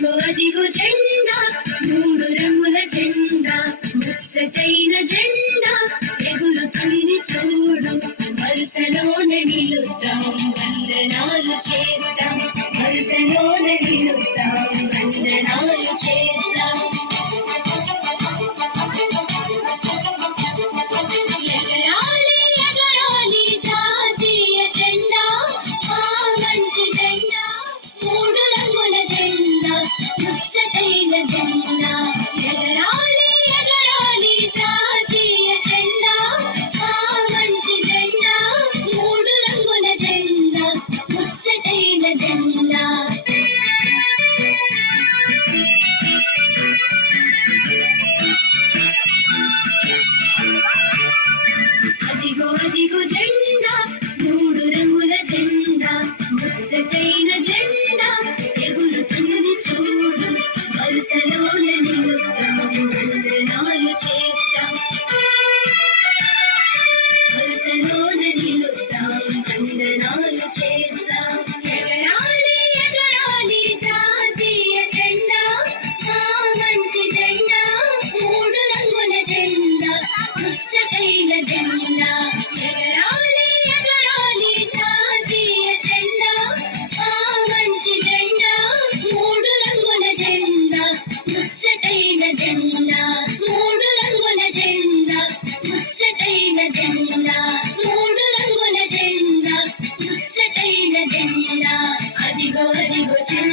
అదిగో అదిగో జెండా, మూడు రంగుల జెండా, ముచ్చటైన జెండా ఎగురుతుంది చూడు. వరుసలోన నిలుద్దాం, వందనాలు చేద్దాం, వరుసలోన నిలుద్దాం, వందనాలు చేద్దాం. ఎగరాలి ఎగరాలి జాతీయ జెండా, ఆ మంచి జెండా, మూడు రంగుల జెండా, ముచ్చటైన జెండా. ఎగరాలి ఎగరాలి జాతీయ జెండా, ఆ మంచి జెండా, మూడు రంగుల జెండా, ముచ్చటైన జెండా. అదిగో అదిగో జెండా, మూడు రంగుల జెండా, ముచ్చటైన జెండా ఎగురుతుంది చూడు. వరుసలోన నిలుద్దాం, వందనాలు చేద్దాం, వరుసలోన నిలుద్దాం, వందనాలు చేద్దాం. ఎగరాలి ఎగరాలి జాతీయ జెండా, ఆ మంచి జెండా, మూడు రంగుల జెండా, ముచ్చటైన జెండా. ఎగరాలి ఎగరాలి జాతీయ జెండా, ఆ మంచి జెండా, మూడు రంగుల జెండా, ముచ్చటైన జెండా. మూడు రంగుల జెండా, ముచ్చటైన జెండా, మూడు రంగుల జెండా, ముచ్చటైన జెండా. అదిగో అదిగో జెండా.